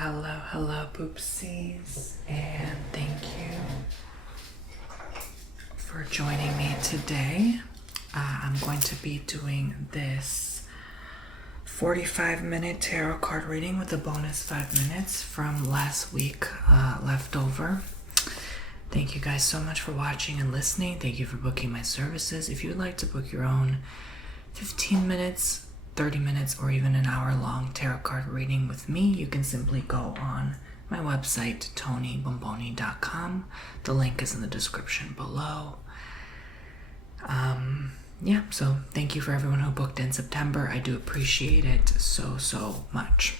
Hello, poopsies, and thank you for joining me today. I'm going to be doing this 45-minute tarot card reading with a bonus 5 minutes from last week left over. Thank you guys so much for watching and listening. Thank you for booking my services. If you would like to book your own 15 minutes, 30 minutes, or even an hour-long tarot card reading with me, you can simply go on my website, tonybomboni.com. The link is in the description below. So thank you for everyone who booked in September. I do appreciate it so much.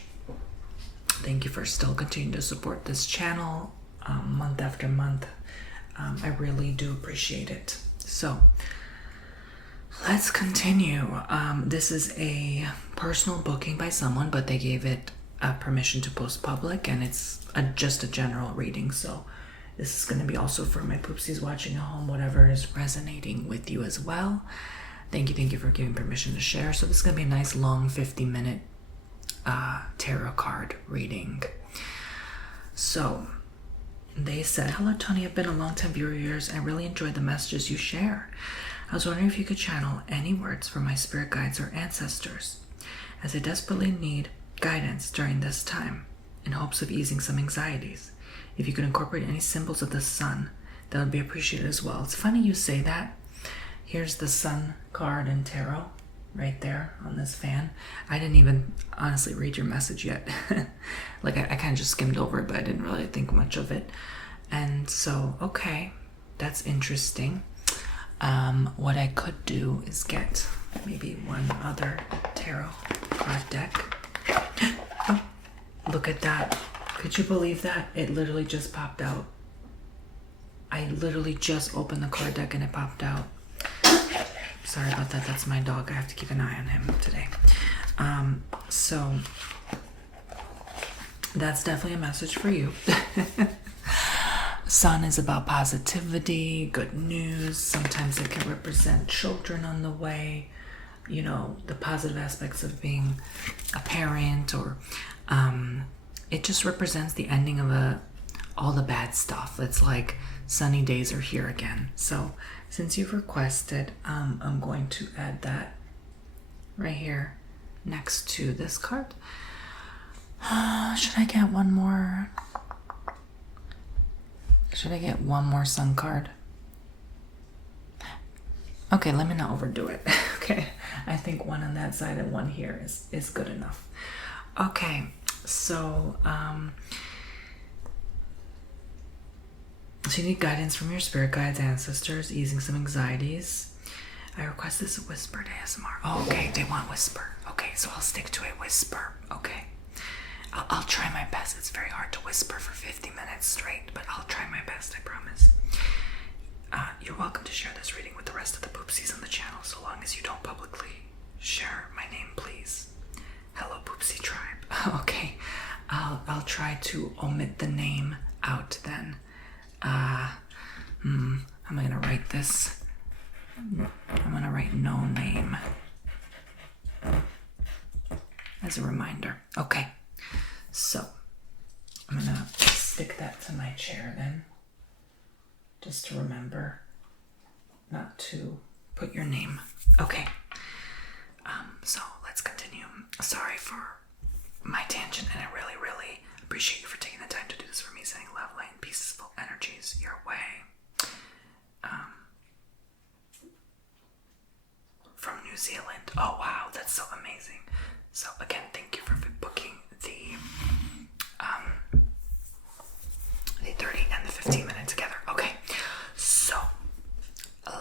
Thank you for still continuing to support this channel month after month. I really do appreciate it. So let's continue. This is a personal booking by someone, but they gave it permission to post public, and it's just a general reading. So this is going to be also for my poopsies watching at home, whatever is resonating with you as well. Thank you for giving permission to share. So this is going to be a nice long 50-minute tarot card reading. So they said, "Hello Tony, I've been a long-time viewer of yours and I really enjoyed the messages you share. I was wondering if you could channel any words from my spirit guides or ancestors, as I desperately need guidance during this time in hopes of easing some anxieties. If you could incorporate any symbols of the sun, that would be appreciated as well." It's funny you say that. Here's the sun card in tarot right there on this fan. I didn't even honestly read your message yet. I kind of just skimmed over it, but I didn't really think much of it. And so, okay, that's interesting. What I could do is get maybe one other tarot card deck. Oh, look at that. Could you believe that? It literally just popped out. I literally just opened the card deck and it popped out. Sorry about that. That's my dog. I have to keep an eye on him today. So that's definitely a message for you. Sun is about positivity, good news. Sometimes it can represent children on the way, you know, the positive aspects of being a parent, or it just represents the ending of all the bad stuff. It's like sunny days are here again. So since you've requested, I'm going to add that right here next to this card. Should I get one more? Should I get one more sun card? Okay, let me not overdo it. Okay, I think one on that side and one here is good enough. Okay, so so you need guidance from your spirit guides, ancestors, easing some anxieties. I request this whispered ASMR. Oh, okay, they want whisper. Okay, so I'll stick to a whisper. Okay, I'll try my best. It's very hard to whisper for 50 minutes straight, but I'll try my best, I promise. You're welcome to share this reading with the rest of the poopsies on the channel, so long as you don't publicly share my name, please. Hello, poopsie tribe. Okay, I'll try to omit the name out then. I'm gonna write this. I'm gonna write no name as a reminder. Okay, so I'm gonna stick that to my chair then, just to remember not to put your name. Okay, so let's continue. Sorry for my tangent, and I really appreciate you for taking the time to do this for me, sending love, light, and peaceful energies your way. From New Zealand. Oh wow, that's so amazing. So again, thank you for booking the 30 and the 15 minute together. Okay, so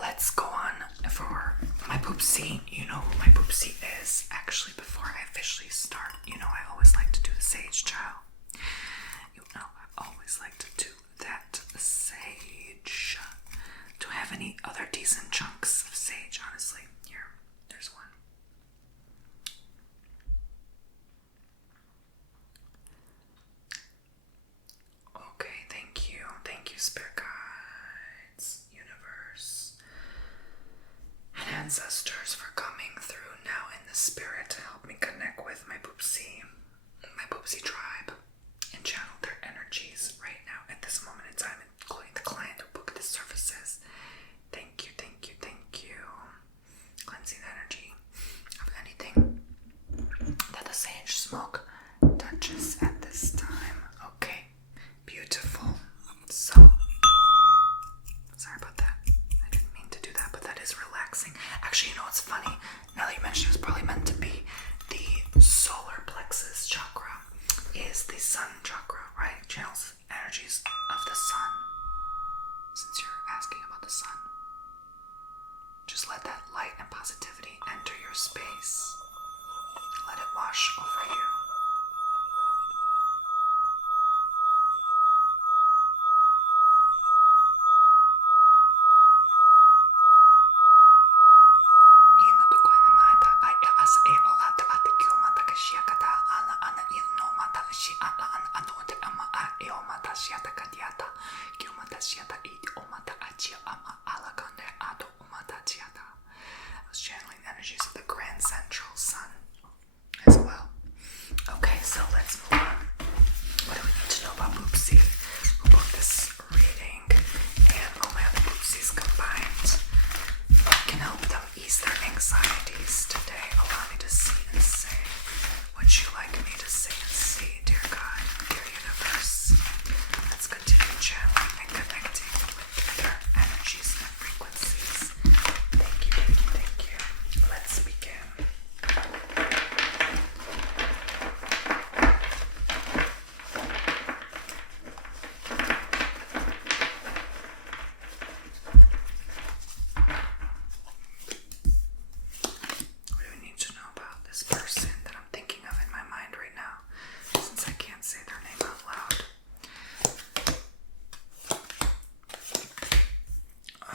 let's go on for my poopsie. You know who my poopsie is. Actually, before I officially start, you know I always like to do the sage child. You know I always like to do that sage. Do I have any other decent chunks of sage? Honestly, here, there's one. Okay, thank you, spirit guides, universe, and ancestors for coming through now in the spirit to help me connect with my poopsie tribe smoke touches at this time. Okay, beautiful. So, sorry about that. I didn't mean to do that, but that is relaxing. Actually, you know what's funny? Now that you mentioned it was probably meant to be the solar plexus chakra is the sun chakra, right? Channels energies of the sun. Since you're asking about the sun, just let that light and positivity enter your space. Let it wash over you. I was channeling energies of the grand central sun as well. Okay, so let's move on. What do we need to know about Boopsie, who booked this reading, and all my other Boopsies combined? What can help them ease their anxieties today? Allow me to see and say what you like me to say and see, dear God, dear universe. Let's continue channeling and connecting with their energies and frequencies. Thank you, thank you, thank you. Let's begin. What do we need to know about this person that I'm thinking of in my mind right now, since I can't say their name out loud?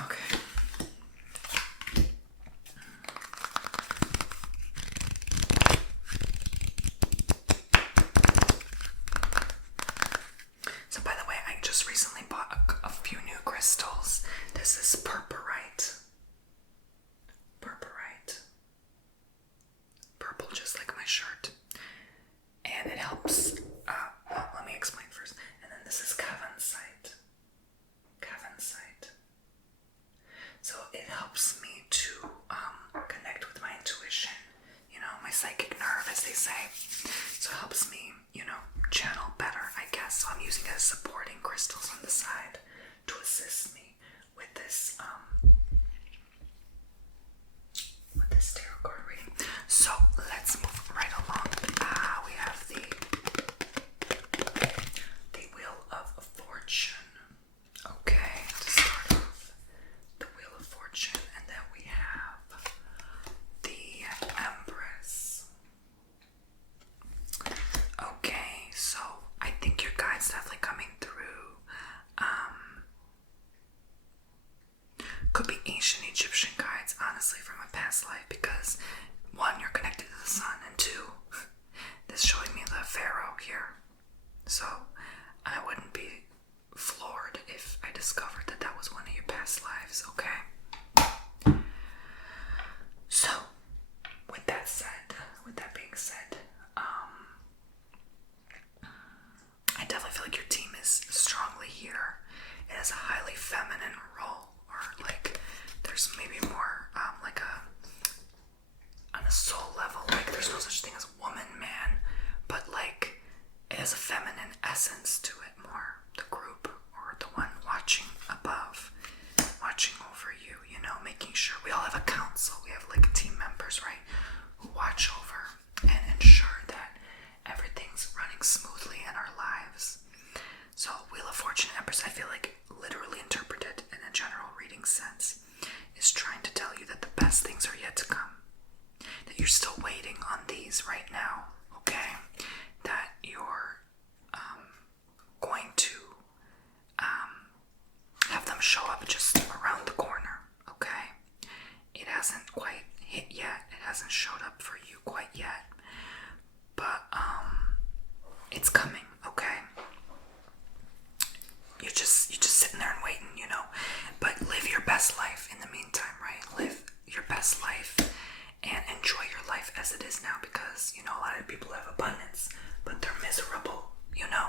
Okay. So by the way, I just recently bought a few new crystals. This is purpurite. Purpurite. Purple, just like my shirt. And it helps, well, let me explain first. And then this is Cavansite. Cavansite. So it helps me to connect with my intuition, you know, my psychic nerve, as they say. So it helps me, you know, channel better, I guess. So I'm using it as supporting crystals on the side to assist me with this tarot card reading. So let's move right along. We have the Wheel of Fortune. Okay, to start off, the Wheel of Fortune, and then we have the Empress. Okay, so I think your guide's definitely coming through. Could be ancient Egyptian guides, honestly, from a past life, because one, you're connected to the sun, and two, this is showing me the pharaoh here. So I wouldn't be floored if I discovered that that was one of your past lives, okay? So, with that being said, I definitely feel like your team is strongly here. It has a highly feminine role, or like there's maybe more like on a soul level, like there's no such thing as woman, man, but like it has a feminine essence to it more. The group or the one watching above, watching over you, you know, making sure we all have a council. We have like team members, right, who watch over and ensure that everything's running smoothly in our lives. So Wheel of Fortune, Empress, I feel like literally interpreted in a general reading sense, is trying to tell you that the best things are yet to come. That you're still waiting on these right now, okay? That you're going to have them show up just around the corner, okay? It hasn't quite hit yet. It hasn't showed up for you quite yet. But it's coming, okay? You're just sitting there and waiting, you know? But live your best life in the meantime, right? Live your best life and enjoy your life as it is now, because, you know, a lot of people have abundance, but they're miserable, you know?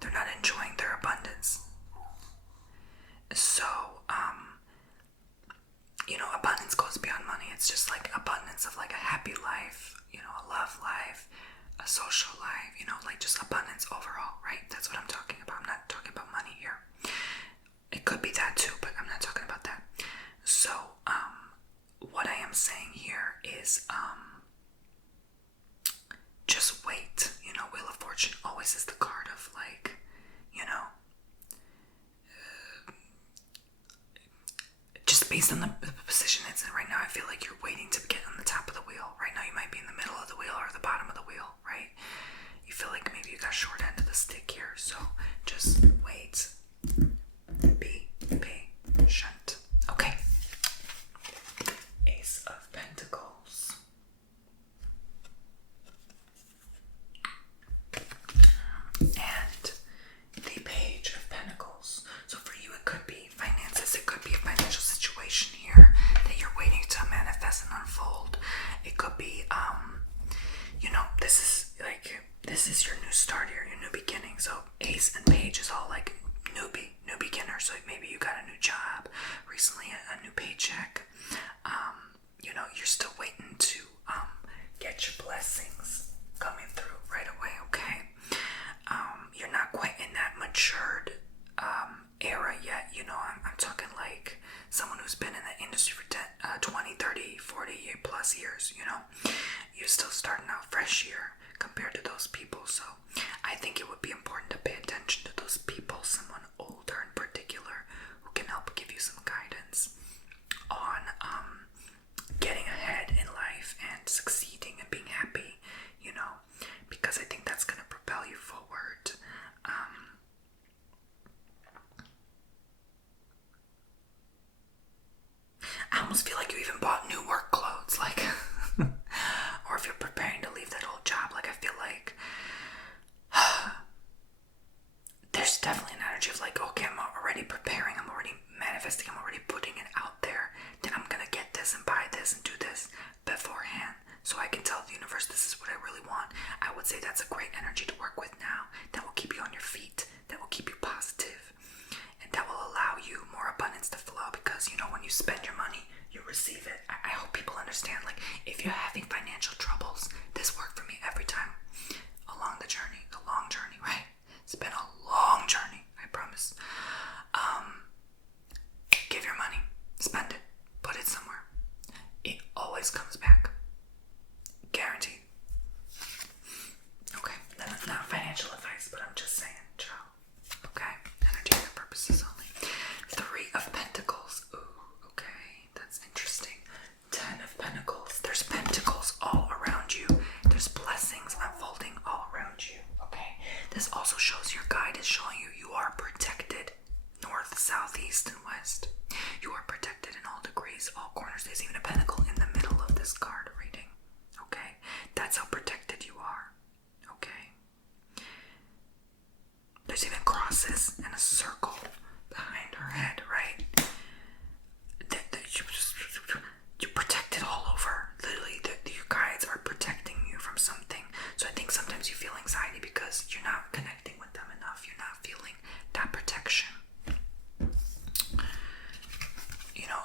They're not enjoying their abundance. So, you know, abundance goes beyond money. It's just like abundance of like a happy life, you know, a love life, a social life, like just abundance overall, right? That's what I'm talking about. I'm not talking about money here. It could be that too, but I'm not talking about that. So, what I am saying here is, just wait. Wheel of Fortune always is the card of like, just based on the position it's in right now, I feel like you're waiting to get on the top of the wheel. Right now you might be in the middle of the wheel or the bottom of the wheel, right? You feel like maybe you got short end of the stick here, so just wait. Be patient. Okay. Ace of Pentacles. And the Page of Pentacles. So for you, it could be finances. It could be a financial situation here that you're waiting to manifest and unfold. It could be, this is your new start here, your new beginning. So Ace and Page is all like new beginner. So maybe you got a new job recently, a new paycheck. You're still waiting to get your blessings coming through right away. Okay. You're not quite in that matured era yet. I'm talking like someone who's been in the industry for 20, 30, 40 plus years. You're still starting out fresh here compared to those people. So I think it would be important to pay attention to those people, someone older in particular, who can help give you some guidance on getting ahead in life and succeeding and being happy, because I think that's going to propel you forward. I almost feel like you even bought new work clothes, like, or if you're preparing to leave that old job, like I feel like there's definitely an energy of like, okay, I'm already preparing, I'm already manifesting, I'm already putting it out there, that I'm gonna get this and buy this and do this beforehand, so I can tell the universe this is what I really want. I would say that's a great energy to work with now. That will keep you on your feet, that will keep you positive, and that will allow you more abundance to flow, because when you spend your money, you receive it. I hope people understand, like, if you're having financial troubles, this worked for me every time along the journey, the long journey, right? It's been a long journey, I promise. Give your money, spend it, put it somewhere. It always comes back. Guaranteed. Okay, not financial advice, but I'm just saying, child. Okay, entertainment purposes only. 3 of Pentacles. Ooh, okay, that's interesting. 10 of Pentacles. There's pentacles all around you. There's blessings unfolding all around you. Okay, this also shows your guide is showing you are protected. North, south, east, and west. You are protected in all degrees, all corners. There's even a pentacle in the middle of this card reading. Okay, that's how protected you are. Okay, there's even crosses and a circle behind her head, right? You're protected all over. Literally, your guides are protecting you from something. So I think sometimes you feel anxiety because you're not connecting with them enough. You're not feeling that protection.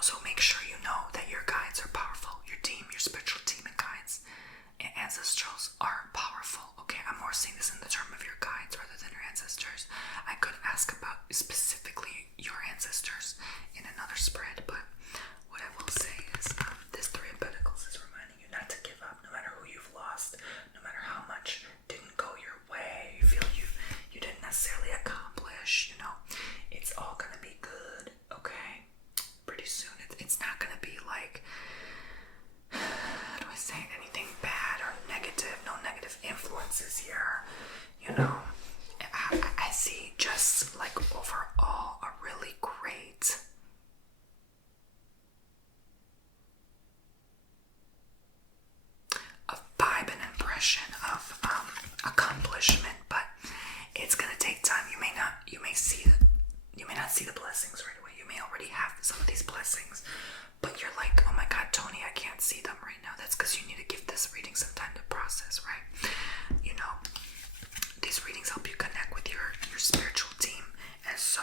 So make sure you know that your guides are powerful. Your team, your spiritual team and guides and ancestrals are powerful. Okay, I'm more seeing this in the term of your guides rather than your ancestors. I could ask about specifically your ancestors in another spread, but what I will say is this 3 of Pentacles is reminding you not to give up, no matter who you've lost, no matter how much didn't go your way, you feel you didn't necessarily accomplish. It's all gonna be good. Okay, pretty soon. It's not gonna be like, how do I say, anything bad or negative. No negative influences here. I see just like overall a really great vibe and impression of accomplishment, but it's gonna take time. You may not see the blessings right away. You may already have some of these blessings, but you're like, oh my God, Tony, I can't see them right now. That's because you need to give this reading some time to process, right? These readings help you connect with your spiritual team, and so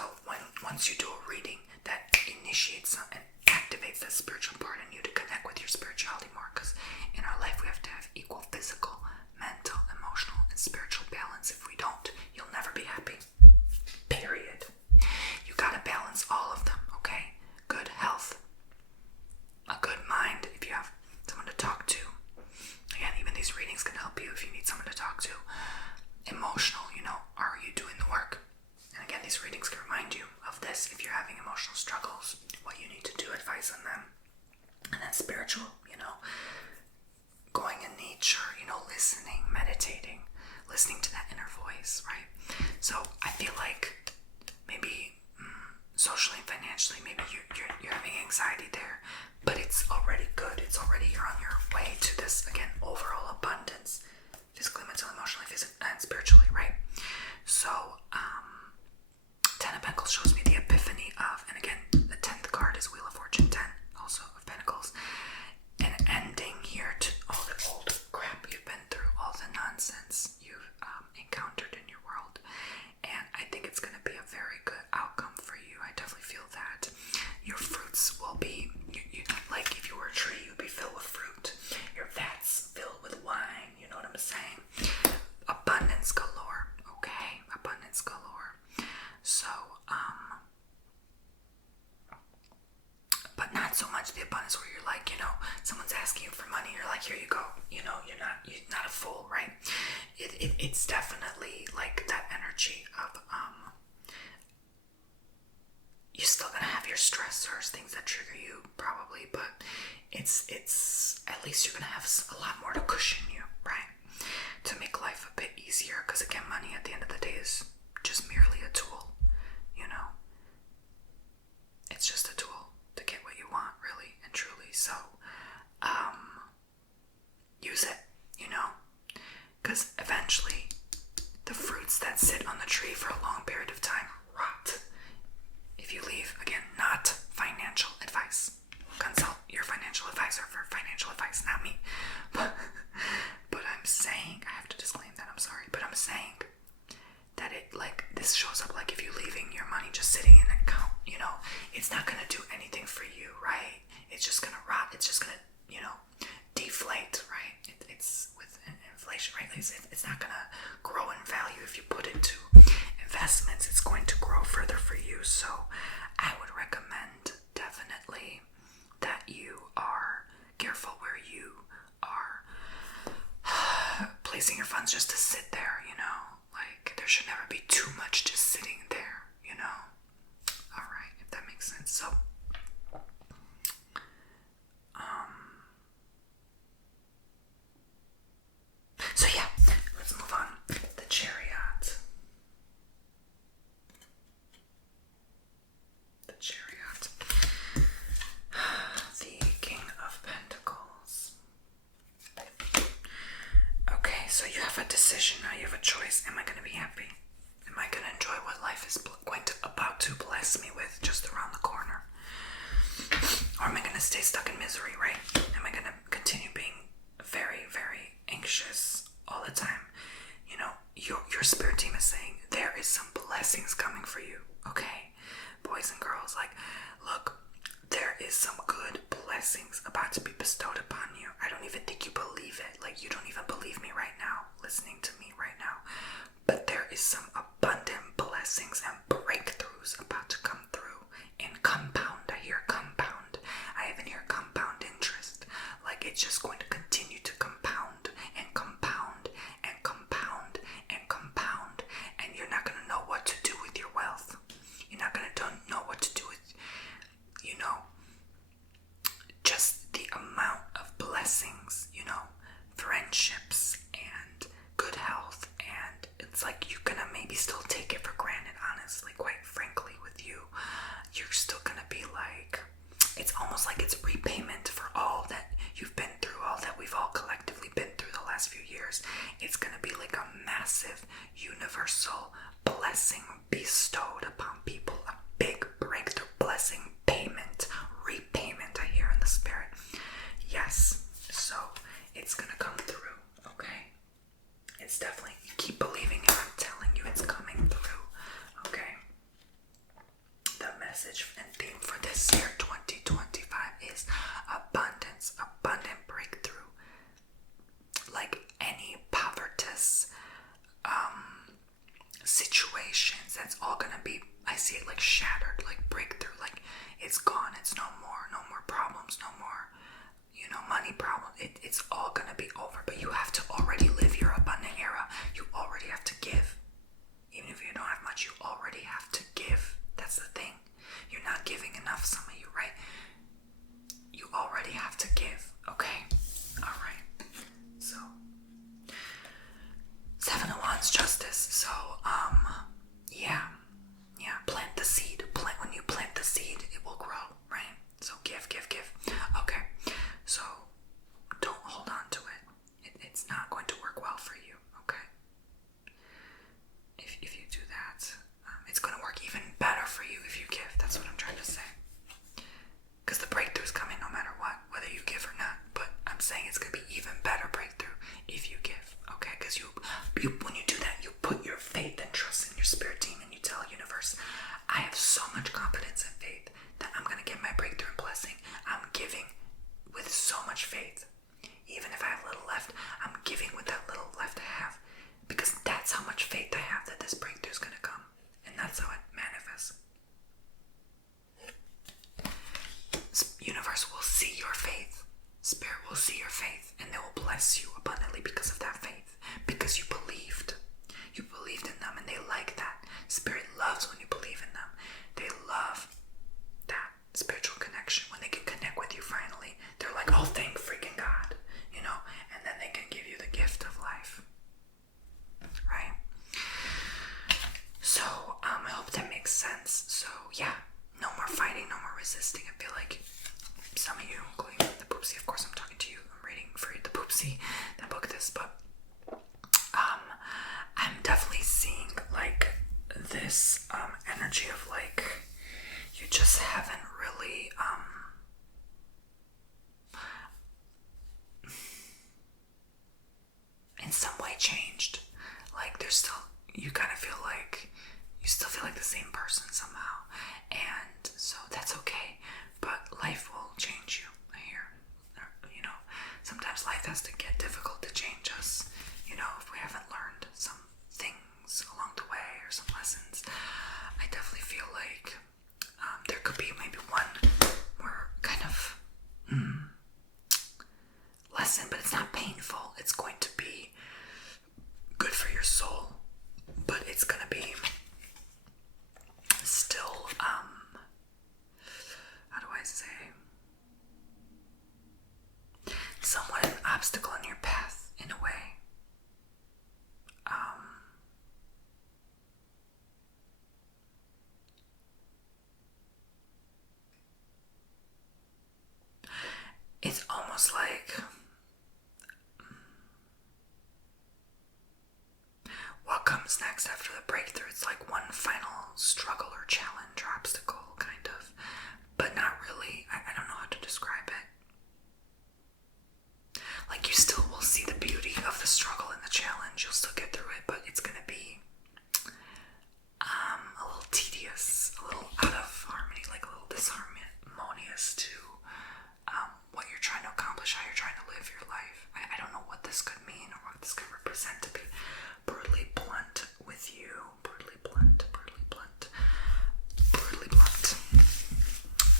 once you do a reading, that initiates and activates that spiritual part in you to connect with your spirituality more, because in our life we have to have equal physical, mental, emotional, presence you've encountered in your world. And I think it's going to be a very good outcome for you. I definitely feel that your fruits will be, like if you were a tree, you'd be filled with fruit. Your vats filled with wine. You know what I'm saying? Abundance galore. Okay? Abundance galore. So, but not so much the abundance where you're like, someone's asking you for money, you're like, here you go. You're not a fool, right? It's definitely like that energy of, you're still gonna have your stressors, things that trigger you probably, but it's at least you're gonna have a lot more to cushion you, right? To make life a bit easier, because again, money at the end of the day is just merely a tool, It's just a tool to get what you want, really and truly. So, use it, because eventually the fruits that sit on the tree for a long period of time rot if you leave. Again, not financial advice. Consult your financial advisor for financial advice, not me. But I'm saying, I have to disclaim that, I'm sorry, but I'm saying that this shows up like if you're leaving your money just sitting in an account, it's not gonna do anything for you, right? It's just gonna rot. It's just gonna, deflate, right? It's with inflation, right? It's not gonna grow in value. If you put it to investments, it's going to grow further for you. So I would recommend definitely that you are careful where you are placing your funds just to sit there, there should never be too much just sitting there, Alright, if that makes sense. So yeah, let's move on. The Chariot. The Chariot. The King of Pentacles. Okay, so you have a decision now. You have a choice. Am I going to be happy? Am I going to enjoy what life is about to bless me with just around the corner? Or am I going to stay stuck in misery, right? Am I going to continue being very, very anxious all the time? Your spirit team is saying there is some blessings coming for you, okay? Boys and girls, look, there is some good blessings about to be bestowed upon you. I don't even think you believe it. You don't even believe me right now, listening to me right now. But there is some abundant blessings and breakthroughs about to come through. And compound, I hear compound. I even hear compound interest. It's just going to continue to compound and compound and compound and compound. And you're not going to know what to do with your wealth. You're not going to know what to do with, just the amount of blessings, friendships and good health. And it's like you're going to maybe still take it for granted, honestly, quite frankly, with you. You're still going to be it's almost like it's repayment for all that you've been through, all that we've all collectively been through the last few years. It's going to be like a massive universal blessing bestowed upon people, a big breakthrough blessing, payment, repayment, I hear in the spirit. Yes, so it's going to come through, okay? It's definitely, keep believing it. I'm telling you, it's coming through, okay? The message and theme for this year, 2025, is abundance, abundant breakthrough. Any povertous situations, that's all gonna be, I see it shattered, breakthrough, it's gone, it's no more problems, no more, money problems. It's all gonna be over, but you have to already live your abundant era. You already have to give. Even if you don't have much, you already have to give. That's the thing. You're not giving enough, some of you, right? You already have to give, okay? Alright. So, 7 of Wands, Justice. So, yeah. Plant the seed. When you plant the seed, it will grow, right? So give. Okay. So, don't hold on to it. It's not going to work well for you, okay? If you do that, it's going to work even better for you if you give. That's what I'm trying to say. Because the breakthrough's coming no matter what, whether you give or not. But I'm saying it's going to be even better breakthrough if you give, okay? Because you when you do that, you put your faith and trust in your spirit team, and you tell universe, I have so much confidence and faith that I'm gonna get my breakthrough and blessing. I'm giving with so much faith. Even if I have little left, I'm giving with that little left I have, because that's how much faith I have that this breakthrough is gonna come, and that's how it manifests. Universe will see your faith. Spirit will see your faith, and they will bless you abundantly because of that faith. Because you believed. You believed in them, and they like that. Spirit loves when you believe in them. They love that spiritual connection. When they can connect with you finally, they're like, oh, thank freaking God. You know, and then they can give you the gift of life. Right? So, I hope that makes sense. So, yeah. No more fighting, no more resisting. I feel like some of you, including the Poopsie, of course I'm talking to you, I'm reading for the Poopsie that book this, but I'm definitely seeing like this energy of like you just haven't really in some way changed. Like there's still, you kind of feel like you still feel like the same person somehow, and so that's okay, but life will change you. I hear, you know, sometimes life has to get difficult to change us, you know, if we haven't learned some things along the way or some lessons. I definitely feel like there could be maybe one more kind of lesson, but it's not painful. It's going to be good for your soul, but it's going to be still, how do I say, somewhat an obstacle in your path in a way. It's almost like what comes next after the breakthrough. It's like one final struggle or challenge or obstacle, kind of, but not really. I don't know how to describe it. Like you still will see the beauty of the struggle and the challenge. You'll still get through it, but it's gonna be a little tedious, a little out of harmony, like a little disharmonious to what you're trying to accomplish, how you're trying to live your life. I don't know what this could mean or what this could represent, to be brutally blunt with you. Brutally blunt.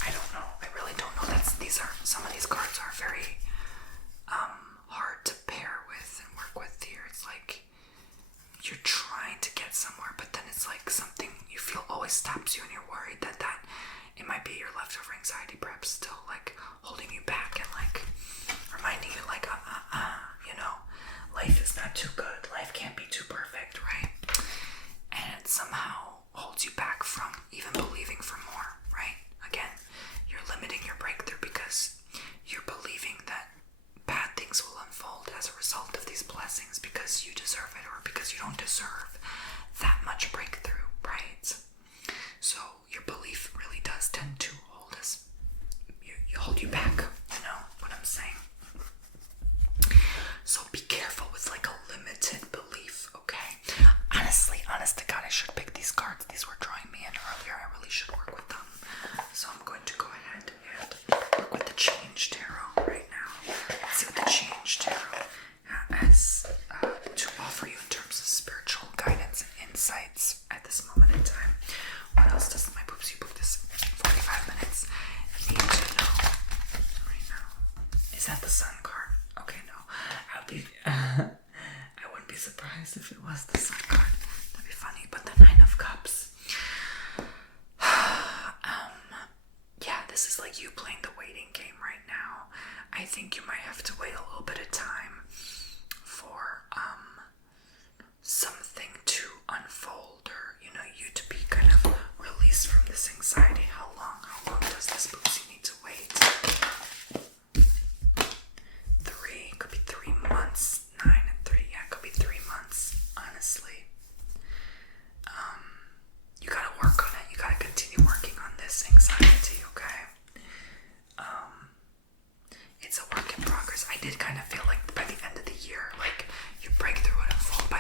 I don't know. I really don't know. Some of these cards are very hard to pair with and work with here. It's like you're trying to get somewhere, but then it's like something you feel always stops you, and you're worried that it might be your leftover anxiety, perhaps still like holding you back and like reminding you like, you know, life is not too good. Life can't be too perfect, right? And it somehow holds you back from even believing for more, right? Again, you're limiting your breakthrough because you're believing that bad things will unfold as a result of these blessings because you deserve it, or because you don't deserve that much breakthrough, right? So your belief really does tend to hold us, you hold you back, you know what I'm saying? So be careful with like a limited belief, okay? Honestly, honest to God, I should pick these cards. These were drawing me in earlier. I really should work with them. So I'm going to go ahead and work with the Change Tarot right now. Let's see what the Change Tarot has to offer you in terms of spiritual guidance and insights at this moment in time. What else does my Poopsie book this 45 minutes need to know right now? Is that the Sun card? Okay, no. I wouldn't be surprised if it was the Sun card. That'd be funny. But the Nine of Cups. Yeah, this is like you playing the waiting game right now. I think you might have to wait a little bit of time for something to unfold, or you know, you to be kind of released from this anxiety. How long does this Poopsie need to wait? 3, could be 3 months. 9 and 3, yeah, it could be 3 months, honestly. You gotta work on it. You gotta continue working on this anxiety, okay? It's a work in progress. I did kind of feel like by the end of the year, like your breakthrough would unfold by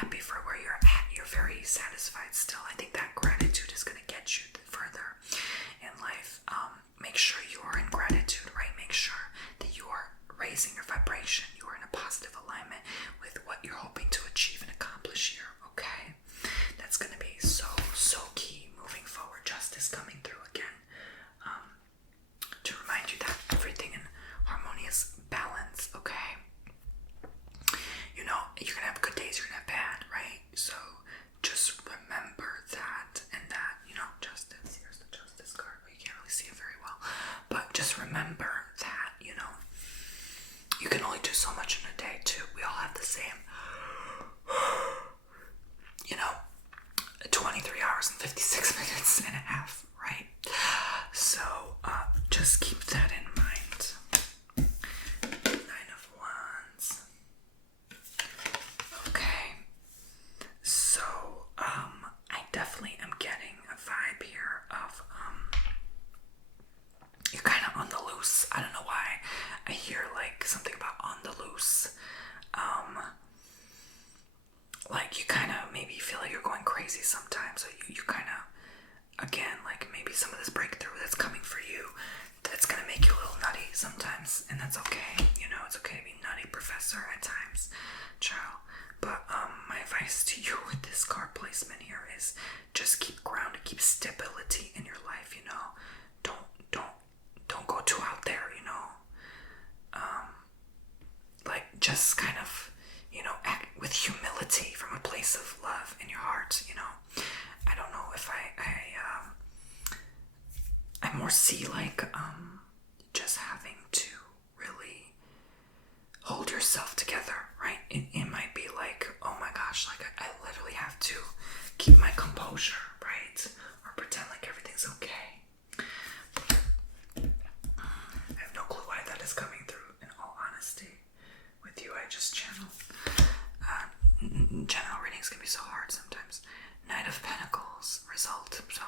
happy for where you're at. You're very satisfied still. I think that gratitude is going to get you further in life. Make sure you are in gratitude, right? Make sure that you are raising your vibration. You are in a positive alignment with what you're hoping to achieve and accomplish here, okay? That's going to be so, so key moving forward. Justice coming through again. To remind you that everything in harmonious balance, okay? You know, you're going to have good days, you're going to have bad, right? So just remember that, and that, you know, justice. Here's the justice card. Well, you can't really see it very well. But just remember that, you know, you can only do so much in a day, too. We all have the same, you know, 23 hours and 56 minutes and a half, right? So, just keep that in mind. 9 of Wands. Okay. So, I definitely am getting a vibe here of, you're kind of on the loose. I don't know why. I hear, like, something about on the loose. Like, you kind of maybe feel like you're going crazy sometimes. So you kind of, again, like, maybe some of this breakthrough that's coming for you, that's going to make you a little nutty sometimes. And that's okay. You know, it's okay to be nutty, professor, at times, child. But my advice to you with this card placement here is just keep grounded, keep stability in your life, you know. Don't go too out there, you know. Like, just kind of, you know, act with humility from a place of love in your heart, you know. I don't know if I more see like just having to really hold yourself together, right? It might be like, oh my gosh, like I literally have to keep my composure, right? Or pretend like everything's okay. I have no clue why that is coming through, in all honesty. With you, I just channel. General readings can be so hard sometimes. Knight of Pentacles result. So,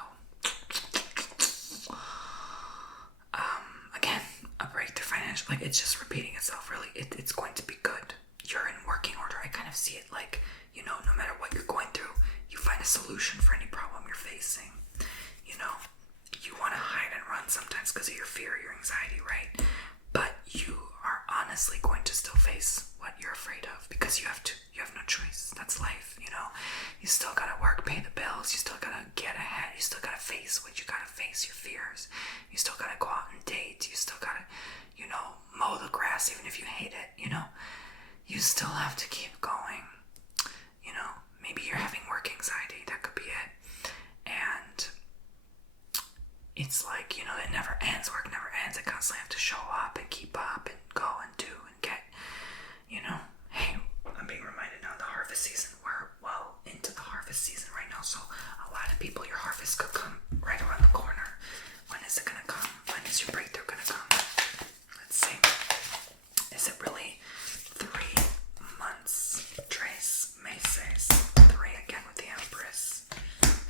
again, a breakthrough financial. Like, it's just repeating itself. Really, it's going to be good. You're in working order. I kind of see it like, you know, no matter what you're going through, you find a solution for any problem you're facing. You know, you want to hide and run sometimes because of your fear, your anxiety, right? But you are honestly going to still face what you're afraid of because you have to. You have no choice. That's life, you know. You still gotta work, pay the bills. You still gotta get ahead. You still gotta face what you gotta face, your fears. You still gotta go out and date. You still gotta, you know, mow the grass even if you hate it, you know. You still have to keep going. You know, maybe you're having work anxiety. That could be it. And it's like, you know, it never ends. Work never ends. I constantly have to show up and keep up and go and do and get, you know. Hey, I'm being reminded now, the harvest season. We're well into the harvest season right now, so a lot of people, your harvest could come right around the corner. When is it gonna come? When is your breakthrough gonna come? Let's see. Is it really 3 months? Tres meses. 3 again with the Empress.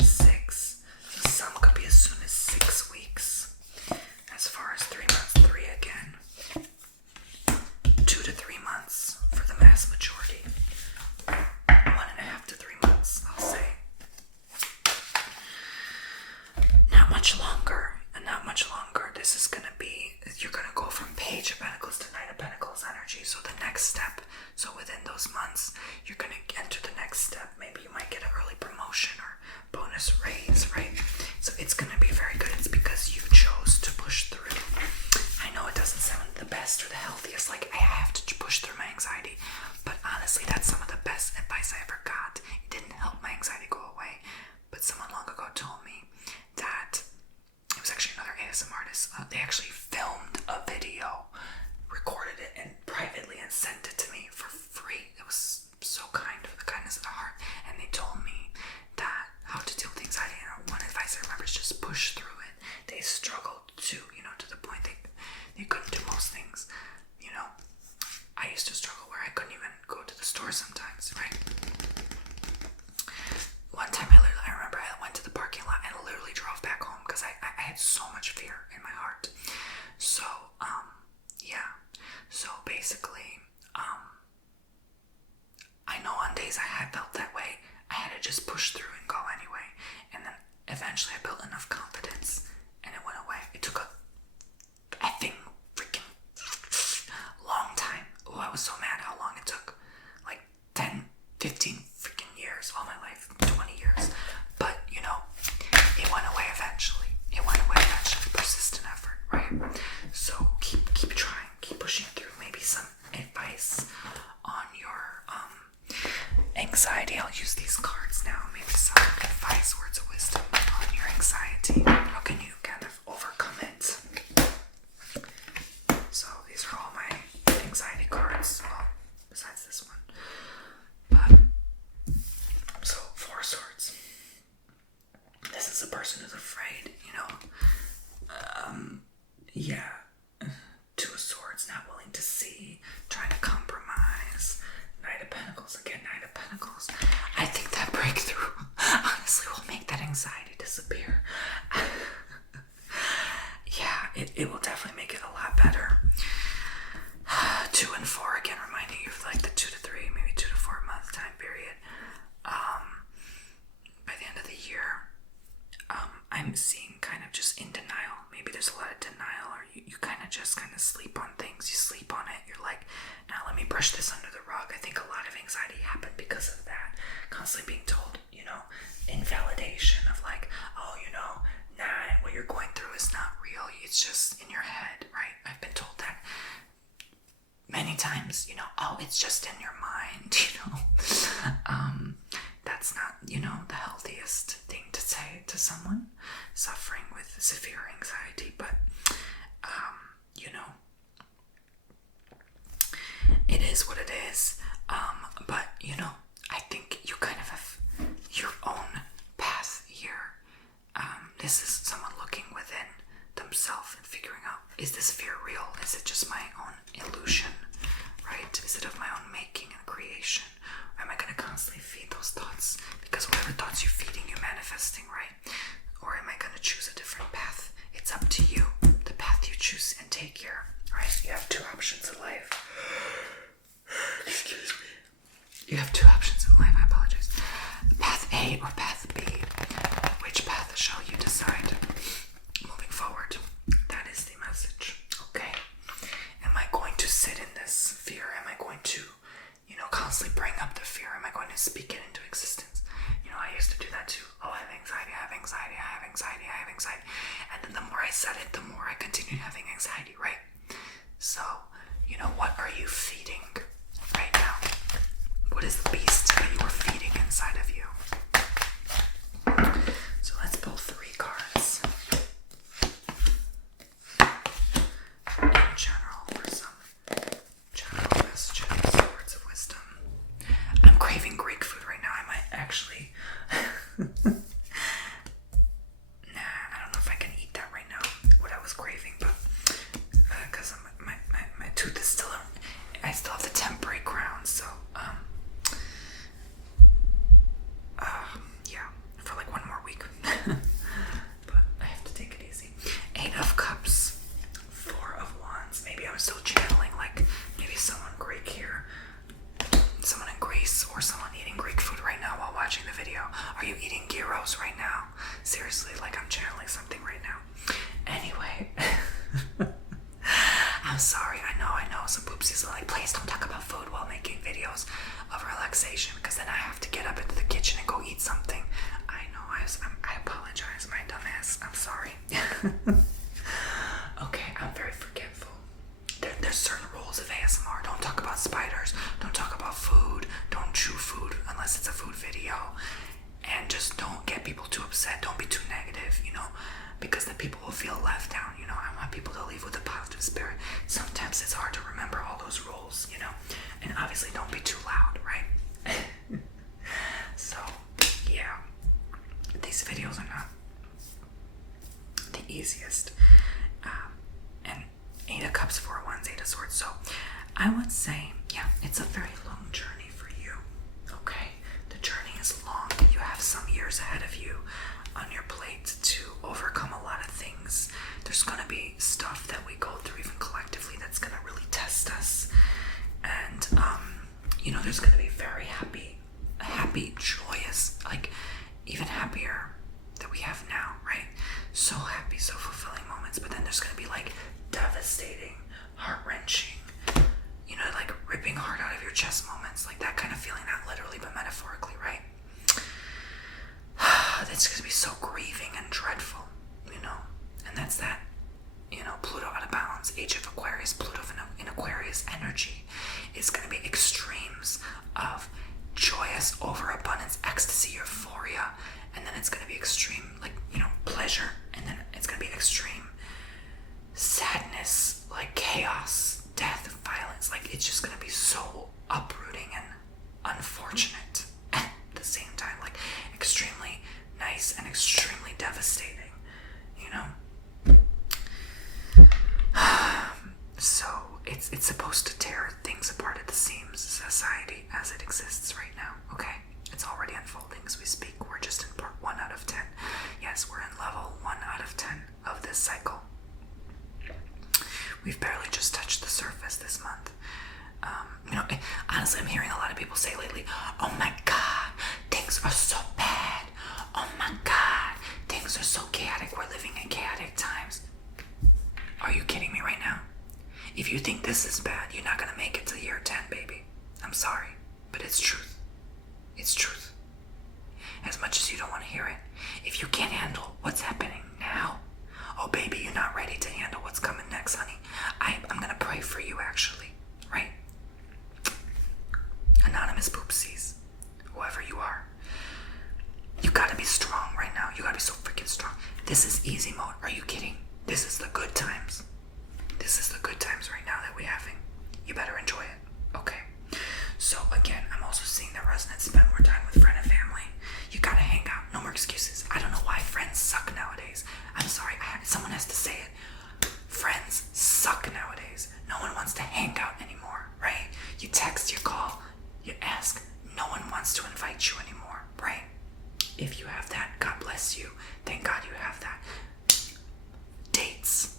6. So some could be as soon as 6 weeks. As far as 3 months, 3 again. 2 to 3 months for the mass majority. 1.5 to 3 months, I'll say. Not much longer. This is gonna be, you're gonna go from Page of Pentacles to Knight of Pentacles energy. So the next step, so within those months, you're gonna enter the next step. Maybe you might get an early promotion or bonus raise, right? So it's gonna be very good. It's because you chose to push through. I know it doesn't sound the best or the healthiest, like I have to push through my anxiety, but honestly, that's some of the best advice I ever got. It didn't help my anxiety go away, but someone long ago told me that, it was actually another ASM artist, they actually filmed a video, recorded it and privately and sent it to me for free. It was so kind, for the kindness of the heart, and they told me that how to deal with anxiety, and one advice I remember is just push through it. They struggled to, you know, to the point they couldn't do most things, you know. I used to struggle where I couldn't even go to the store sometimes, right? One time I remember I went to the parking lot and literally drove back home because I had so much fear in my heart. So, yeah. So basically, I know on days I had felt that way. cards now. Maybe some advice, words of wisdom on your anxiety. How can you kind of overcome it? So these are all my anxiety cards. Well, besides this one. But so 4 swords. This is a person who's afraid, you know. Yeah. 2 of swords, not willing to see, trying to compromise. Knight of Pentacles, again, Knight of Pentacles. I think that breakthrough honestly will make that anxiety disappear. Yeah, it will definitely make it a lot better. 2 and 4, again, reminding you of like the 2 to 3, maybe 2 to 4 month time period. By the end of the year, I'm seeing kind of just in denial. Maybe there's a lot of denial, or you kind of just kind of sleep on things. You sleep on it. You're like, now let me brush this under the rug. I think a lot of anxiety happened because of that. Constantly being told, you know, invalidation of like, oh, you know, nah, what you're going through is not real. It's just in your head, right? I've been told that many times, you know, oh, it's just in your mind, you know. That's not, you know, the healthiest thing to say to someone suffering with severe anxiety, but, you know, it is what it is. But, you know, I think you kind of have your own path here. This is someone looking within themselves and figuring out, is this fear real? Is it just my own illusion, right? Is it of my own making and creation? Or am I going to constantly feed those thoughts? Because whatever thoughts you're feeding, you're manifesting, right? Or am I going to choose a different path? It's up to you, the path you choose and take here, right? You have 2 options in life. Excuse me. You have 2 options in life, I apologize. Path A or path B. Which path shall you decide? Moving forward, that is the message. Okay. Am I going to sit in this fear? Am I going to, you know, constantly bring up the fear? Am I going to speak it into existence? You know, I used to do that too. Oh, I have anxiety, I have anxiety, I have anxiety, I have anxiety. And then the more I said it, the more I continued having anxiety, right? So, you know, what are you feeding right now? What is the beast that you are feeding inside of you? So let's pull 3 cards. In general, for some general messages, words of wisdom. I'm craving Greek food right now. I might actually... Nah, I don't know if I can eat that right now, what I was craving, but because my tooth is still... I still have the temporary crown, so... yeah, for like 1 more week. But I have to take it easy. 8 of Cups, 4 of Wands. Maybe I'm still channeling like maybe someone Greek here, someone in Greece, or someone eating Greek food right now while watching the video. Are you eating gyros right now? Seriously, like I'm channeling something right now. Anyway, I'm sorry. I know. Some poopsies are like, please don't talk about food while making videos of relaxation, because then I have to get up into the kitchen and go eat something. I know. I apologize, my dumbass. I'm sorry. Okay, I'm very forgetful. There's certain rules of ASMR. Don't talk about spiders. Don't talk about food. Don't chew food unless it's a food video. And just don't get people too upset. Don't be too negative, you know, because then people will feel left down, you know. I want people to leave with a positive spirit. Sometimes it's hard to remember all those rules, you know. And obviously don't be too loud, right? So, yeah. These videos are not the easiest. And 8 of Cups, 4 of Wands, 8 of Swords. So, I would say, yeah, it's a very long journey for you, okay? The journey is long. You have some years ahead of you on your plate to overcome a lot of things. There's going to be stuff that we go through even collectively that's going to really test us. And, you know, there's going to be very happy, joyous, like even happier that we have now, right? So happy, so fulfilling moments. But then there's going to be like devastating, heart-wrenching, you know, like ripping heart out of your chest moments, like that kind of feeling, not literally but metaphorically, right? That's going to be so grieving and dreadful, you know. And that's that, you know, Pluto out of balance, age of Aquarius, Pluto in Aquarius energy is going to be extremes of joyous overabundance, ecstasy, euphoria, and then it's going to be extreme, like, pleasure, and then it's going to be extreme sadness, like chaos, death, violence. Like, it's just going to be so uprooting and unfortunate at the same time, like extremely nice and extremely devastating, So it's supposed to tear things apart at the seams, society as it exists right now, okay? It's already unfolding as we speak. We're just in part 1 out of 10. Yes, we're in level 1 out of 10 of this cycle. We've barely just touched the surface this month. Honestly, I'm hearing a lot of people say lately, oh my God, things are so bad. Oh my God, things are so chaotic. We're living in chaotic times. Are you kidding me right now? If you think this is bad, you're not going to make it to year 10, baby. I'm sorry, but it's truth. It's truth. As much as you don't want to hear it, if you can't handle what's happening now, oh baby, you're not ready to handle what's coming next, honey. I'm going to pray for you, actually, right? Anonymous poopsies, whoever you are, you got to be strong right now. You got to be so freaking strong. This is easy mode. Are you kidding? This is the good times. This is the good times right now that we're having. You better enjoy it. Okay. So again, I'm also seeing that resonance. Spend more time with friend and family. You gotta hang out. No more excuses. I don't know why friends suck nowadays. I'm sorry. Someone has to say it. Friends suck nowadays. No one wants to hang out anymore, right? You text, you call, you ask. No one wants to invite you anymore, right? If you have that, God bless you. Thank God you have that. Dates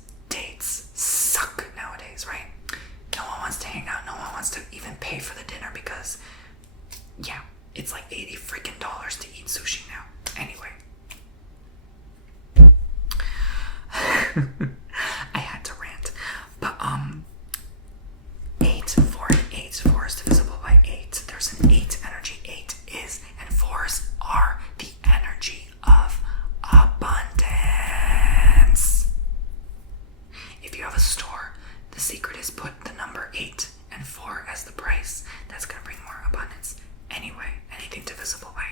suck nowadays, right? No one wants to hang out. No one wants to even pay for the dinner because, yeah, it's like $80 freaking to eat sushi now. Anyway. I had to rant. But, 8, 4, and 8. 4 is divisible by 8. There's an 8 energy. 8 is, and 4s are the energy of abundance. If you have a store, the secret is put the number 8 and 4 as the price. That's going to bring more abundance. Anyway, anything divisible by,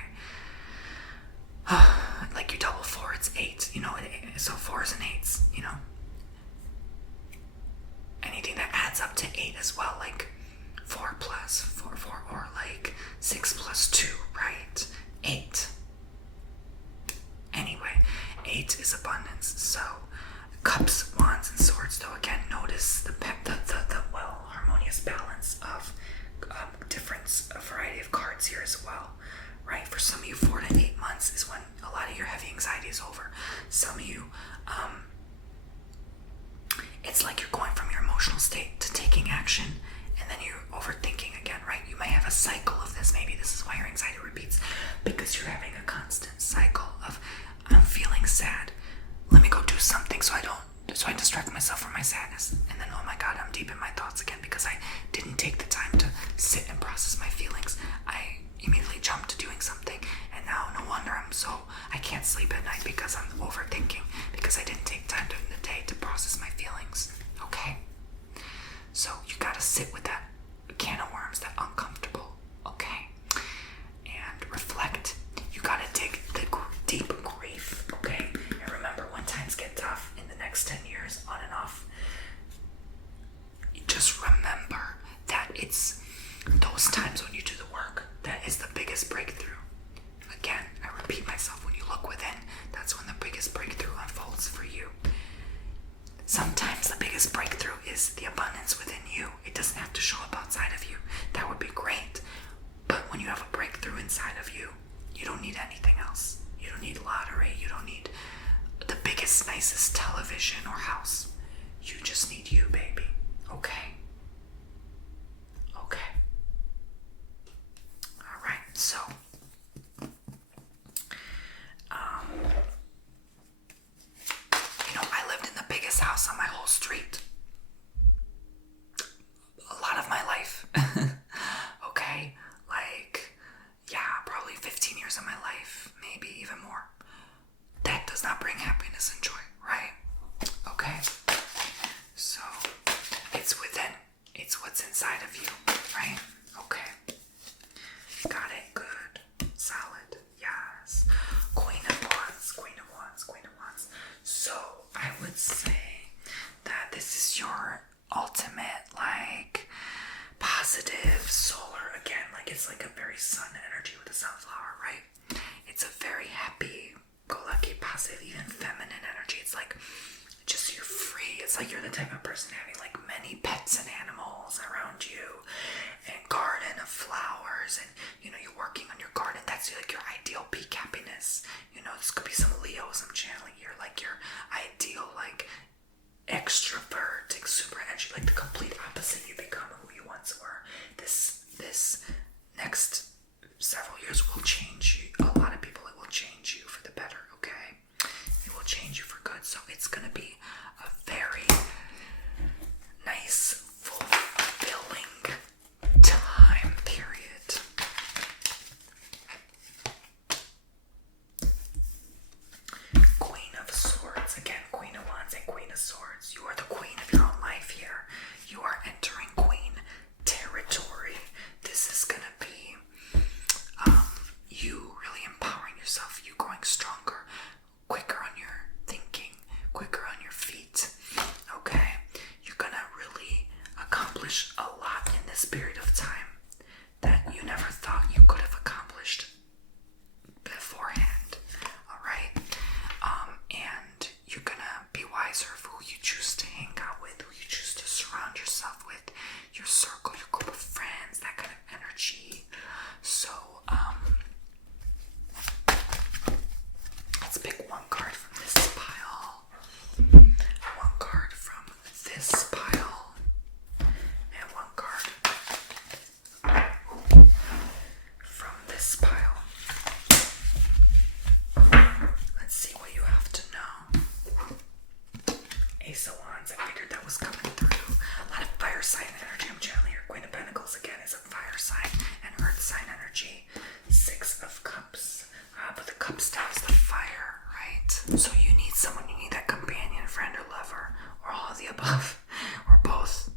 like you double 4, it's 8, so 4s and 8s, Anything that adds up to 8 as well, like 4 plus 4, or like 6 plus 2, right? 8. Anyway, 8 is abundance. So cups, wands, and swords, though, again, notice the harmonious balance of a variety of cards here as well, right? For some of you, 4 to 8 months is when a lot of your heavy anxiety is over. Some of you, it's like you're going from your emotional state to taking action, and then you're overthinking again, right? You may have a cycle of this. Maybe this is why your anxiety repeats, because you're having a constant cycle of, I'm feeling sad. Let me go do something so I distract myself from my sadness. And then, oh my God, I'm deep in my thoughts again because I didn't take the time to sit and process my feelings. I immediately jumped to doing something, and now no wonder I can't sleep at night because I'm overthinking, because I didn't take time during the day to process my feelings. Okay? So you gotta sit with that can of worms, that uncomfortable, okay? And reflect. You gotta dig the deep grief, okay? And remember, when times get tough in the next 10 years, on and off, just remember that it's those times when you do the work that is the biggest breakthrough. Again, I repeat myself, when you look within, that's when the biggest breakthrough unfolds for you. Sometimes the biggest breakthrough is the abundance within you. It doesn't have to show up outside of you. That would be great. But when you have a breakthrough inside of you, you don't need anything else. You don't need lottery. You don't need the biggest, nicest television or house. You just need you, baby. Okay? Okay. All right. So, I lived in the biggest house on my whole street a lot of my life. Okay? Like, yeah, probably 15 years of my life, maybe even more. That does not bring happiness and joy, right? Okay? So, it's within. It's what's inside of you, right? Okay. Got it. Good. Solid. Yes. Queen of Wands. Queen of Wands. Queen of Wands. So I would say that this is your ultimate, like, positive solar, again, like it's like a very sun energy with a sunflower, right? It's a very happy go lucky, positive, even feminine energy. It's like just you're free. It's like you're the type of person having like many pets and animals around you, and garden of flowers, and you know, you're working on your garden. That's like your ideal peak happiness. You know, this could be some Leos I'm channeling. You're like your ideal, like, extrovert, super energy, like the complete opposite. You become who you once were. This next several years will change you. A lot of people, it will change you for the better, okay? It will change you for good. So it's gonna be a very nice, fulfilling time period. Queen of Swords, again, Queen of Wands and Queen of Swords. You are the queen of your own life here. You are entering queen territory. This is gonna be you really empowering yourself, you growing stronger, quicker on your thinking, quicker on your feet, okay? You're gonna really accomplish a lot in this period of time that you never thought you could have accomplished beforehand, all right? And you're gonna be wiser of who you choose to hang out with, who you choose to surround yourself with, your circle, your group of friends, that kind of energy. So, let's pick one card from this pile, one card from this pile, and one card from this pile. Let's see what you have to know. Ace of Wands, I figured that was coming through. A lot of fire sign energy. I'm channeling here. Queen of Pentacles again is a fire sign and earth sign energy. Six of Cups. But the cup stabs the fire, right? So you need someone, you need that companion, friend, or lover, or all of the above, or both,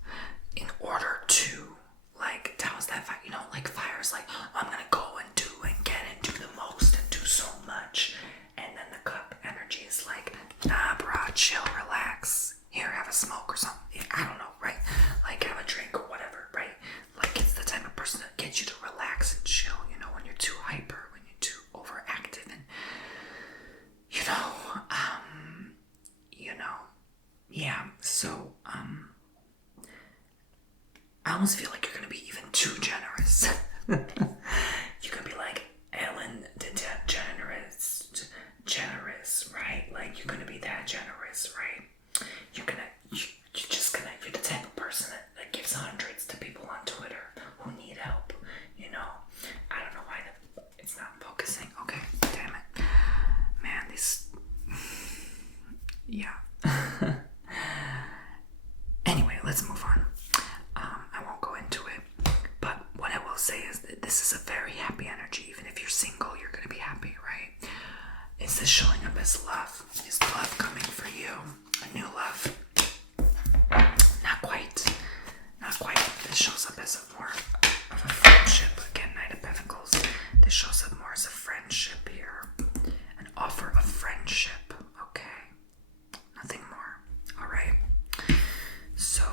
in order to, like, douse that fire. You know, like fire's like, I'm gonna go and do and get and do the most and do so much. And then the cup energy is like, nah, brah, chill, relax. Here, have a smoke or something. I don't know, right? Like, have a drink or whatever, right? Like, it's the type of person that gets you to relax and chill, you know, when you're too hyper, when you're too overactive, and, yeah, so, I almost feel like you're gonna be even too generous. You're gonna be like Ellen generous, right? Like, you're gonna be that generous, right? You're the type of person that gives hundreds to people on Twitter who need help, you know? I don't know why it's not focusing. Okay, damn it. Man, yeah. Anyway, let's move on. I won't go into it, but what I will say is that this is a very happy energy. Even if you're single, you're gonna be happy, right? Is this showing up as love? Is love coming for you? A new love? Not quite. Not quite. This shows up as more of a friendship. Again, Knight of Pentacles. This shows up more as a friendship here. An offer of friendship. Okay. Nothing more. Alright. So,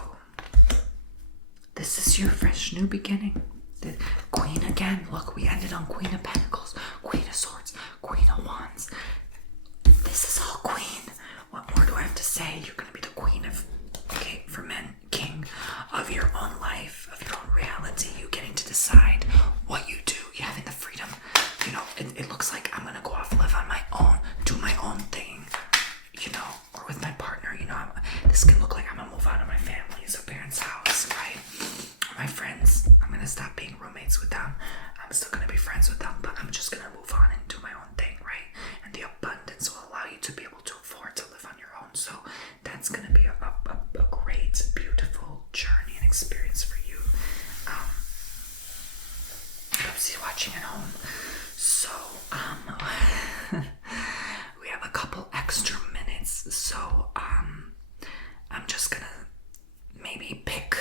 this is your fresh new beginning. The Queen again. Look, we ended on Queen of Pentacles, Queen of Swords, Queen of Wands. This is all Queen. What more do I have to say? You're going to be the queen of, okay, for men, king of your own life, of your own reality. You getting to decide what you do. You having the freedom. You know, it looks like I'm going to go off, live on my own, do my own thing, you know, or with my partner. You know, this can look like I'm going to move out of my family's or parents' house, right? Or my friends. I'm going to stop being roommates with them. I'm still going to be friends with them, but I'm just going to move on and do my own thing, right? And the abundance will allow you to be able to afford to live on your own. So that's going to be a great, beautiful journey and experience for you. Oopsie, watching at home. So, we have a couple extra minutes. So, I'm just going to maybe pick.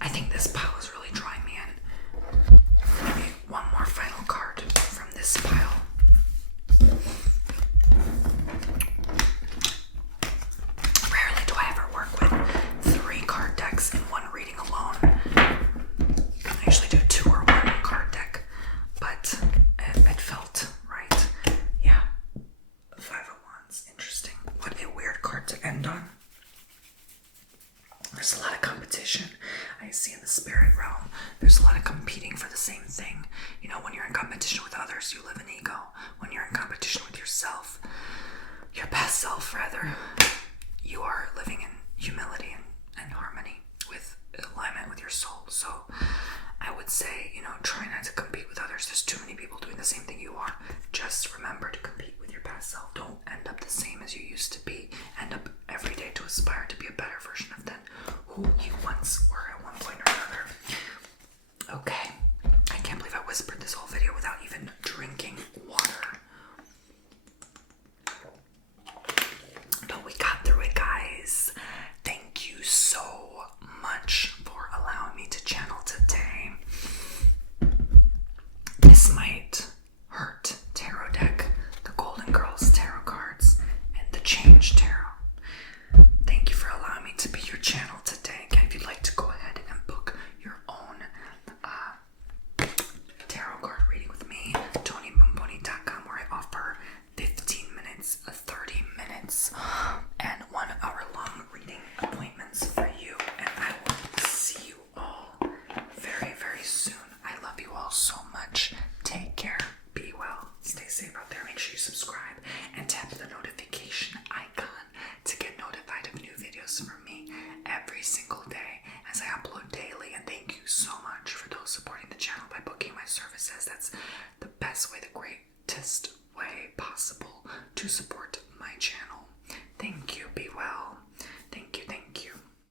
I think this pile is really drawing me in. say, try not to compete with others. There's too many people doing the same thing you are. Just remember to compete with your past self. Don't end up the same as you used to be. End up every day to aspire to be a better version of them who you once were at one point or another. Okay. I can't believe I whispered this whole video without even drinking water. But we got through it, guys. Thank you so much for allowing me to channel today. This might hurt Tarot deck, the Golden Girls tarot cards, and the Change Tarot. Thank you for allowing me to be your channel today. Again, if you'd like to go ahead and book your own tarot card reading with me, TonyBomboni.com, where I offer 15 minutes, 30 minutes, and 1 hour long reading appointments for you. And I will see you all very, very soon. I love you all so much. Take care. Be well. Stay safe out there. Make sure you subscribe and tap the notification icon to get notified of new videos from me every single day as I upload daily. And thank you so much for those supporting the channel by booking my services. That's the best way, the greatest way possible to support my channel. Thank you.